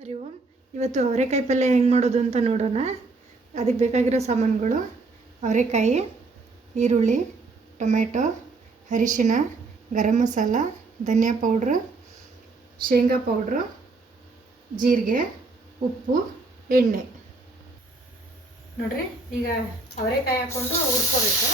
ಹರಿ ಓಂ. ಇವತ್ತು ಅವರೆಕಾಯಿ ಪಲ್ಯ ಹೆಂಗೆ ಮಾಡೋದು ಅಂತ ನೋಡೋಣ. ಅದಕ್ಕೆ ಬೇಕಾಗಿರೋ ಸಾಮಾನುಗಳು: ಅವರೆಕಾಯಿ, ಈರುಳ್ಳಿ, ಟೊಮೆಟೊ, ಅರಿಶಿನ, ಗರಂ ಮಸಾಲ, ಧನಿಯಾ ಪೌಡ್ರು, ಶೇಂಗಾ ಪೌಡ್ರು, ಜೀರಿಗೆ, ಉಪ್ಪು, ಎಣ್ಣೆ. ನೋಡಿರಿ, ಈಗ ಅವರೆಕಾಯಿ ಹಾಕ್ಕೊಂಡು ಹುರ್ಕೋಬೇಕು.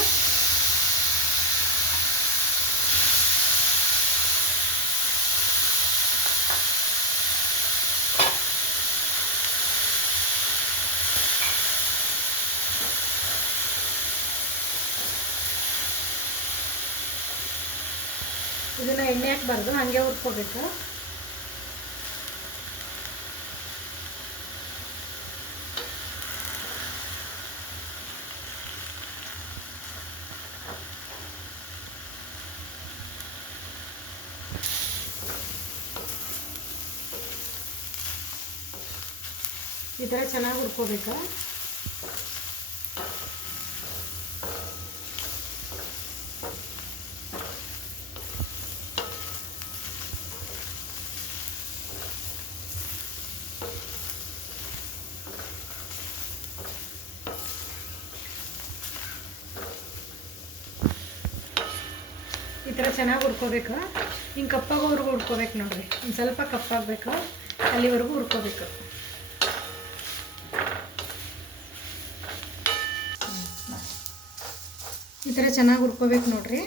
ಇದನ್ನು ಎಣ್ಣೆ ಹಾಕಬಾರ್ದು, ಹಾಗೆ ಹುರ್ಕೋಬೇಕು. ಈ ಥರ ಚೆನ್ನಾಗಿ ಹುರ್ಕೋಬೇಕು. ಈ ಥರ ಚೆನ್ನಾಗಿ ಹುರ್ಕೋಬೇಕು. ಹಿಂಗೆ ಕಪ್ಪಾಗೋವರೆಗೂ ಹುರ್ಕೋಬೇಕು. ನೋಡಿರಿ, ಒಂದು ಸ್ವಲ್ಪ ಕಪ್ಪಾಗಬೇಕು, ಅಲ್ಲಿವರೆಗೂ ಹುರ್ಕೋಬೇಕು. ಈ ಥರ ಚೆನ್ನಾಗಿ ಹುರ್ಕೋಬೇಕು. ನೋಡಿರಿ,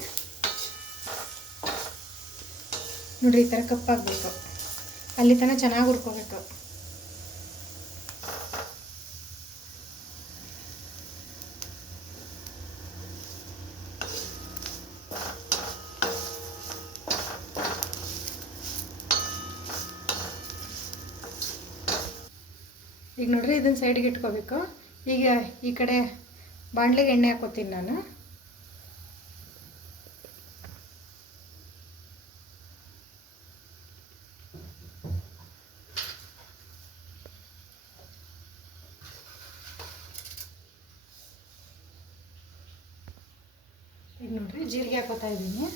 ಈ ಥರ ಕಪ್ಪಾಗಬೇಕು, ಅಲ್ಲಿ ತನಕ ಚೆನ್ನಾಗಿ ಹುರ್ಕೋಬೇಕು. ಈಗ ನೋಡಿರಿ, ಇದನ್ನು ಸೈಡ್ಗೆ ಇಟ್ಕೋಬೇಕು. ಈಗ ಈ ಕಡೆ ಬಾಣಲೆಗೆ ಎಣ್ಣೆ ಹಾಕೋತೀನಿ ನಾನು. ಈಗ ನೋಡಿರಿ, ಜೀರಿಗೆ ಹಾಕೋತಾ ಇದ್ದೀನಿ.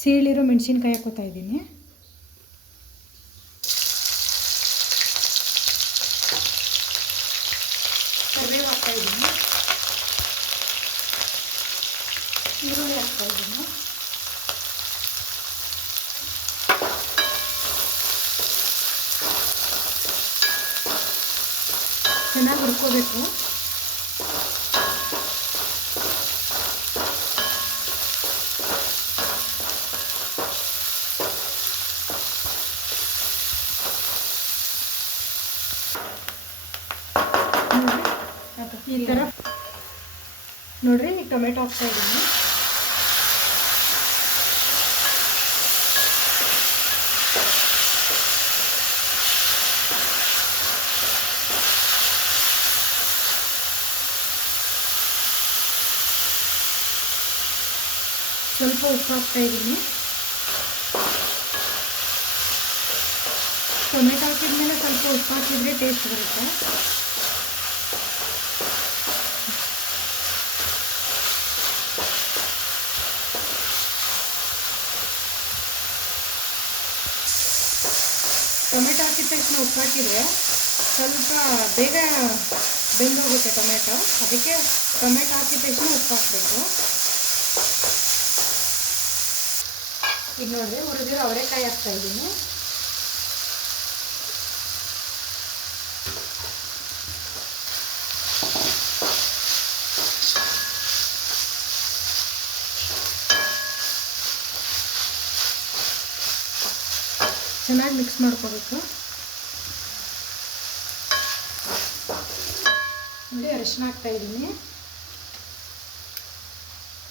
ಸೀಳಿರೋ ಮೆಣಸಿನ್ಕಾಯಿ ಹಾಕೋತಾ ಇದ್ದೀನಿ. ಕರಿಬೇವು ಹಾಕ್ತಾ ಇದ್ದೀನಿ. ಈರುಳ್ಳಿ ಹಾಕ್ತಾ ಇದ್ದೀನಿ. ಚೆನ್ನಾಗಿ ಹುರ್ಕೋಬೇಕು. ಈ ಥರ ನೋಡಿರಿ, ಈಗ ಟೊಮೆಟೊ ಹಾಕ್ತಾ ಇದ್ದೀನಿ. ಸ್ವಲ್ಪ ಉಪ್ಪು ಹಾಕ್ತಾ ಇದ್ದೀನಿ. ಟೊಮೆಟೊ ಹಾಕಿದ್ಮೇಲೆ ಸ್ವಲ್ಪ ಉಪ್ಪು ಹಾಕಿದರೆ ಟೇಸ್ಟ್ ಬರುತ್ತೆ. ಟೊಮೆಟೊ ಹಾಕಿದ ತಕ್ಷಣ ಉಪ್ಪು ಹಾಕಿದರೆ ಸ್ವಲ್ಪ ಬೇಗ ಬೆಂದೋಗುತ್ತೆ ಟೊಮೆಟೊ. ಅದಕ್ಕೆ ಟೊಮೆಟೊ ಹಾಕಿದ ತಕ್ಷಣ ಉಪ್ಪು ಹಾಕಬೇಕು. ಈಗ ನೋಡಿರಿ, ಹುರಿದಿರೋ ಅವರೆಕಾಯಿ ಹಾಕ್ತಾ ಇದ್ದೀನಿ. ಚೆನ್ನಾಗಿ ಮಿಕ್ಸ್ ಮಾಡ್ಕೋಬೇಕು. ನೋಡಿ, ಅರಿಶಿನ ಹಾಕ್ತಾ ಇದ್ದೀನಿ,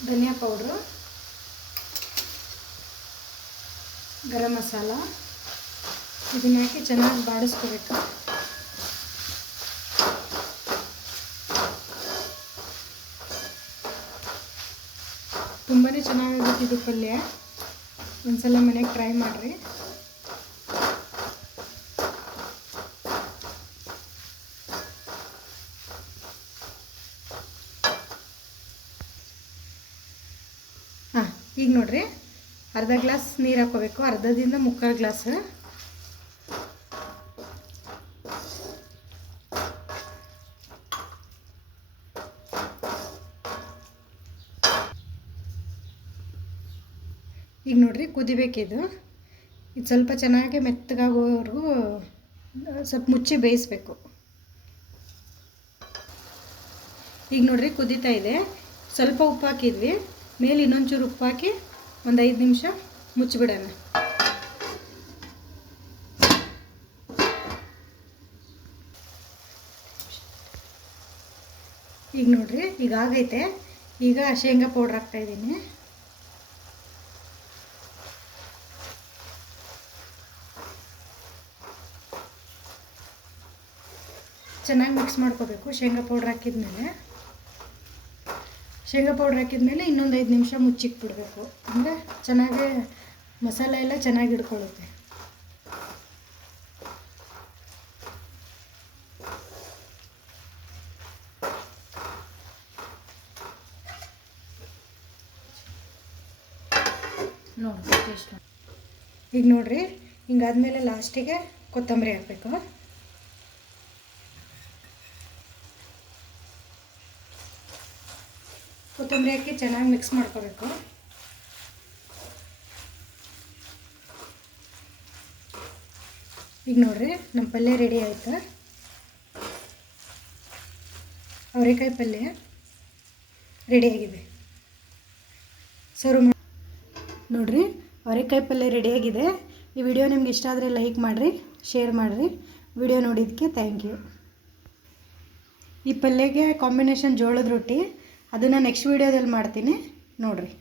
ಧನಿಯಾ ಪೌಡ್ರು, ಗರಂ ಮಸಾಲ. ಇದನ್ನ ಹಾಕಿ ಚೆನ್ನಾಗಿ ಬಾಡಿಸ್ಕೋಬೇಕು. ತುಂಬಾ ಚೆನ್ನಾಗಾಗುತ್ತೆ ಇದು ಪಲ್ಯ. ಒಂದ್ಸಲ ಮನೆಗೆ ಟ್ರೈ ಮಾಡಿರಿ. ಈಗ ನೋಡಿರಿ ಅರ್ಧ ಗ್ಲಾಸ್ ನೀರು ಹಾಕೋಬೇಕು, ಅರ್ಧದಿಂದ ಮುಕ್ಕಾಲು ಗ್ಲಾಸ್. ಈಗ ನೋಡಿರಿ ಕುದಿಬೇಕಿದು. ಇದು ಸ್ವಲ್ಪ ಚೆನ್ನಾಗಿ ಮೆತ್ತಗಾಗೋವರೆಗೂ ಸ್ವಲ್ಪ ಮುಚ್ಚಿ ಬೇಯಿಸ್ಬೇಕು. ಈಗ ನೋಡಿರಿ ಕುದೀತಾ ಇದೆ. ಸ್ವಲ್ಪ ಉಪ್ಪು ಹಾಕಿದ್ವಿ, ಮೇಲೆ ಇನ್ನೊಂಚೂರು ಉಪ್ಪು ಹಾಕಿ ಒಂದು 5 ನಿಮಿಷ ಮುಚ್ಚಿಬಿಡೋಣ. ಈಗ ನೋಡಿರಿ ಈಗ ಆಗೈತೆ. ಈಗ ಶೇಂಗಾ ಪೌಡ್ರ್ ಹಾಕ್ತಾಯಿದ್ದೀನಿ. ಚೆನ್ನಾಗಿ ಮಿಕ್ಸ್ ಮಾಡ್ಕೋಬೇಕು. ಶೇಂಗಾ ಪೌಡ್ರ್ ಹಾಕಿದ್ಮೇಲೆ ಇನ್ನೊಂದು 5 ನಿಮಿಷ ಮುಚ್ಚಿಕ್ಬಿಡಬೇಕು. ಅಂದರೆ ಚೆನ್ನಾಗಿ ಮಸಾಲೆ ಎಲ್ಲ ಚೆನ್ನಾಗಿ ಹಿಡ್ಕೊಳ್ಳುತ್ತೆ. ನೋಡಿ ಟೇಸ್ಟ್. ಈಗ ನೋಡಿರಿ ಹಿಂಗಾದ್ಮೇಲೆ ಲಾಸ್ಟಿಗೆ ಕೊತ್ತಂಬರಿ ಹಾಕಬೇಕು. ಕೊತ್ತಂಬರಿ ಹಾಕಿ ಚೆನ್ನಾಗಿ ಮಿಕ್ಸ್ ಮಾಡ್ಕೋಬೇಕು. ಈಗ ನೋಡಿರಿ ನಮ್ಮ ಪಲ್ಯ ರೆಡಿ ಆಯಿತು. ಅವರೆಕಾಯಿ ಪಲ್ಯ ರೆಡಿಯಾಗಿದೆ. ಸರ್ವ್ ಮಾಡಿ ನೋಡಿರಿ, ಅವರೆಕಾಯಿ ಪಲ್ಯ ರೆಡಿಯಾಗಿದೆ. ಈ ವಿಡಿಯೋ ನಿಮ್ಗೆ ಇಷ್ಟ ಆದರೆ ಲೈಕ್ ಮಾಡಿರಿ, ಶೇರ್ ಮಾಡಿರಿ. ವಿಡಿಯೋ ನೋಡಿದ್ದಕ್ಕೆ ಥ್ಯಾಂಕ್ ಯು. ಈ ಪಲ್ಯಗೆ ಕಾಂಬಿನೇಷನ್ ಜೋಳದ ರೊಟ್ಟಿ, ಅದನ್ನು ನೆಕ್ಸ್ಟ್ ವೀಡಿಯೋದಲ್ಲಿ ಮಾಡ್ತೀನಿ ನೋಡಿರಿ.